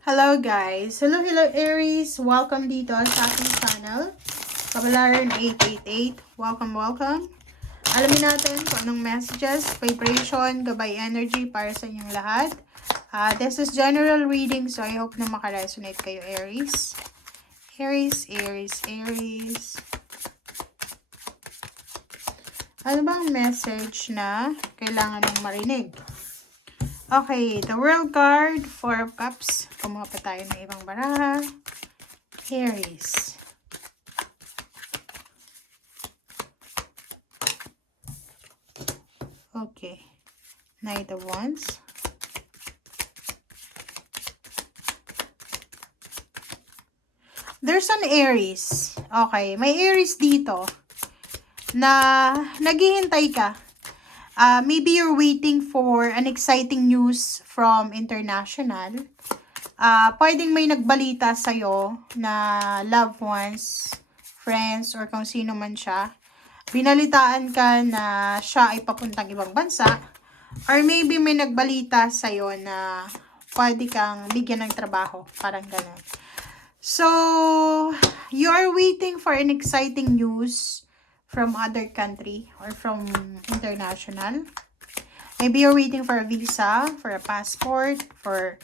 Hello guys! Hello Aries! Welcome dito sa aking channel. Kabalaran 888. Welcome. Alamin natin kung anong messages, vibration, gabay energy para sa inyong lahat. This is general reading, so I hope na makaresonate kayo Aries. Aries. Ano bang message na kailangan mong marinig? Okay, the World card, 4 of Cups. Kumuha pa tayo ng ibang baraha. Aries. Okay. Knight of Wands. There's an Aries. Okay, may Aries dito na naghihintay ka. Maybe you're waiting for an exciting news from international. Pwedeng may nagbalita sa'yo na loved ones, friends, or kung sino man siya. Binalitaan ka na siya ay papuntang ibang bansa. Or maybe may nagbalita sa'yo na pwede kang bigyan ng trabaho. Parang ganun. So, you are waiting for an exciting news from other country or from international. Maybe you're waiting for a visa, for a passport, for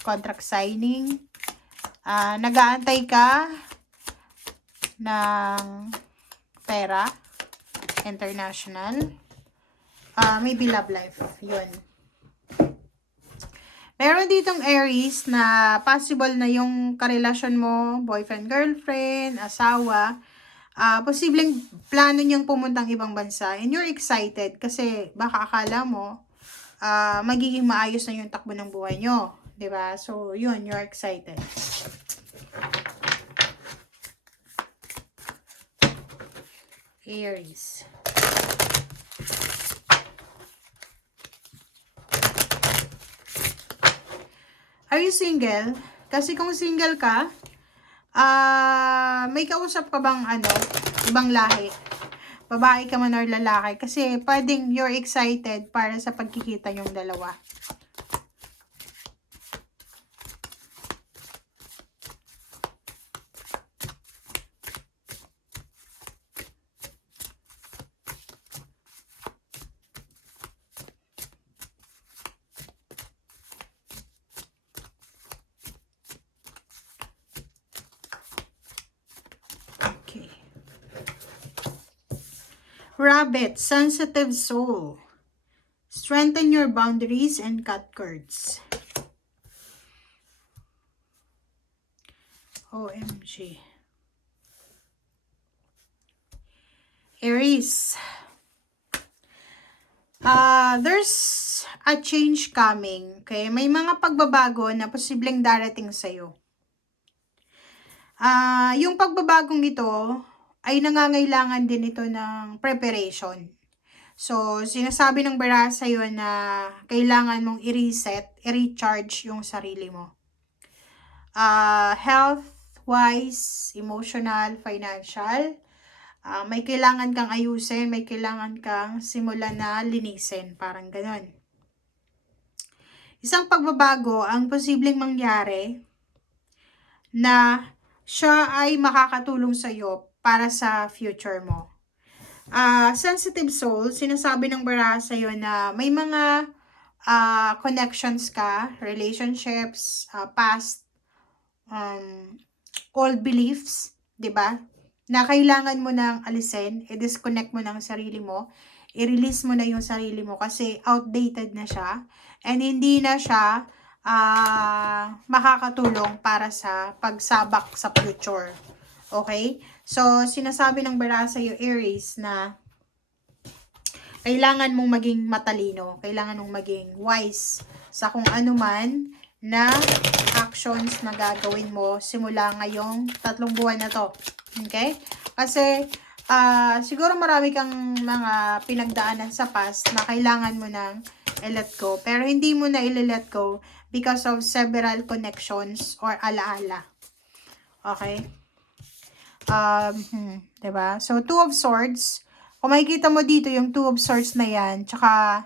contract signing. Nag-aantay ka ng pera, international. Maybe love life, yun. Meron ditong Aries na possible na yung karelasyon mo, boyfriend, girlfriend, asawa, posibleng plano niyang pumuntang ibang bansa and you're excited kasi baka akala mo magiging maayos na yung takbo ng buhay nyo. Diba? So, yun, you're excited. Aries. Are you single? Kasi kung single ka, may kausap ka bang ibang lahi? Babae ka man or lalaki? Kasi pwedeng you're excited para sa pagkikita yung dalawa. Rabbit, sensitive soul. Strengthen your boundaries and cut cords. OMG. Aries. There's a change coming. Okay? May mga pagbabago na posibleng darating sa'yo. Yung pagbabagong ito ay nangangailangan din ito ng preparation. So, sinasabi ng baraha sa'yo na kailangan mong i-reset, i-recharge yung sarili mo. Health-wise, emotional, financial, may kailangan kang ayusin, may kailangan kang simulan na linisin. Parang ganon. Isang pagbabago ang posibleng mangyari na siya ay makakatulong sa'yo para sa future mo. Sensitive soul, sinasabi ng baraha sa'yo na may mga connections ka, relationships, past, old beliefs, 'di ba? Na kailangan mo nang alisin, i-disconnect mo ng sarili mo, i-release mo na yung sarili mo kasi outdated na siya and hindi na siya makakatulong para sa pagsabak sa future. Okay? So, sinasabi ng baraha sa'yo, Aries, na kailangan mong maging matalino, kailangan mong maging wise sa kung ano man na actions na gagawin mo simula ngayong 3 buwan na to. Okay? Kasi, siguro marami kang mga pinagdaanan sa past na kailangan mo nang i-let go. Pero hindi mo na i-let go because of several connections or alaala. Okay? Diba? So, 2 of Swords. Kung makikita mo dito yung 2 of Swords na yan, tsaka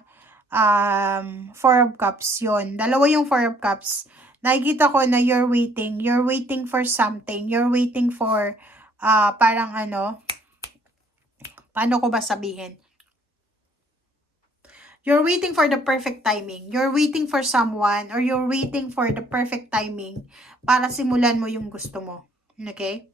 Four of Cups, yon. Dalawa yung Four of Cups. Nakikita ko na you're waiting for something, you're waiting for, parang ano, paano ko ba sabihin? You're waiting for the perfect timing. You're waiting for someone or you're waiting for the perfect timing para simulan mo yung gusto mo. Okay?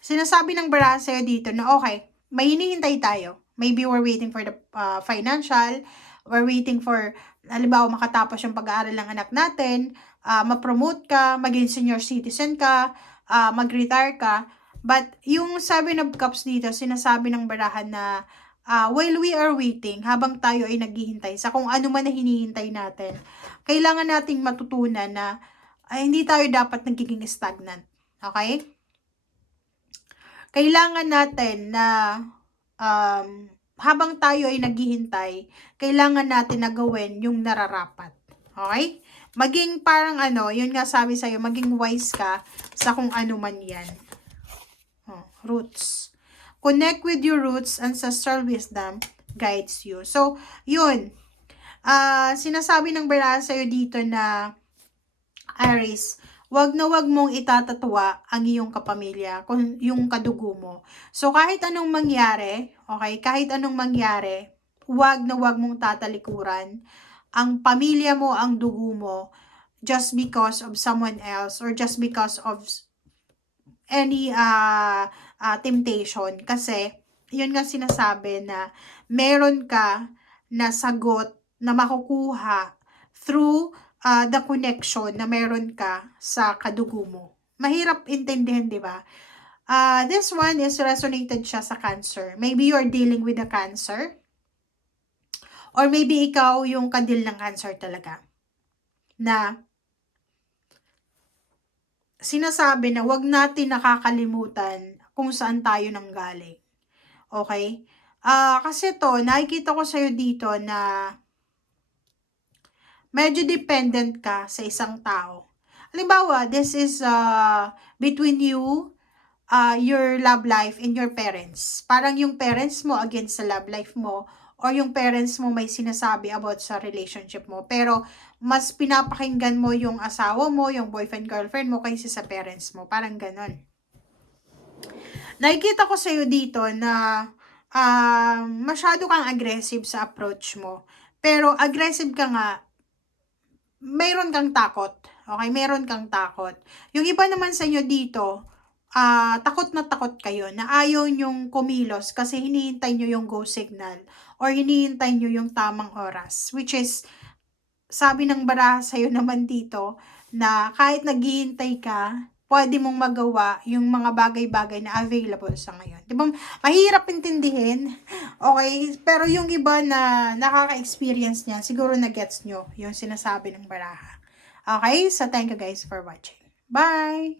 Sinasabi ng baraha sa'yo dito na okay, may hinihintay tayo. Maybe we're waiting for the financial, we're waiting for, halimbawa, makatapos yung pag-aaral ng anak natin, ma-promote ka, maging senior citizen ka, mag-retire ka. But yung Seven of Cups dito, sinasabi ng baraha na while we are waiting, habang tayo ay naghihintay sa kung ano man na hinihintay natin, kailangan nating matutunan na hindi tayo dapat nagiging stagnant. Okay? Kailangan natin na habang tayo ay naghihintay, kailangan natin na gawin yung nararapat. Okay? Maging parang ano, yun nga sabi sa'yo, maging wise ka sa kung ano man yan. Roots. Connect with your roots, ancestral wisdom guides you. So, yun. Sinasabi ng baraha sa'yo dito na, Aries, wag na wag mong itatatwa ang iyong kapamilya, yung kadugo mo. So, kahit anong mangyari, okay, kahit anong mangyari, wag na wag mong tatalikuran ang pamilya mo, ang dugo mo, just because of someone else or just because of any temptation. Kasi, yun nga sinasabi na meron ka na sagot na makukuha through the connection na meron ka sa kadugo mo. Mahirap intindihin, di ba? This one is resonated siya sa Cancer. Maybe you're dealing with a Cancer. Or maybe ikaw yung kadil ng Cancer talaga. Na sinasabi na wag natin nakakalimutan kung saan tayo nanggaling. Okay? Kasi to, nakikita ko sa'yo dito na medyo dependent ka sa isang tao. Halimbawa, this is between you, your love life, and your parents. Parang yung parents mo against sa love life mo, or yung parents mo may sinasabi about sa relationship mo. Pero, mas pinapakinggan mo yung asawa mo, yung boyfriend, girlfriend mo, kaysa sa parents mo. Parang ganon. Nakikita ko sa'yo dito na masyado kang aggressive sa approach mo. Pero, aggressive ka nga, mayroon kang takot. Okay? Mayroon kang takot. Yung iba naman sa inyo dito, takot na takot kayo na ayaw nyong kumilos kasi hinihintay nyo yung go signal or hinihintay nyo yung tamang oras. Which is, sabi ng baraha sa'yo naman dito na kahit naghihintay ka, pwede mong magawa yung mga bagay-bagay na available sa ngayon. Di ba? Mahirap intindihin. Okay? Pero yung iba na nakaka-experience niya, siguro na-gets nyo yung sinasabi ng baraha. Okay? So, thank you guys for watching. Bye!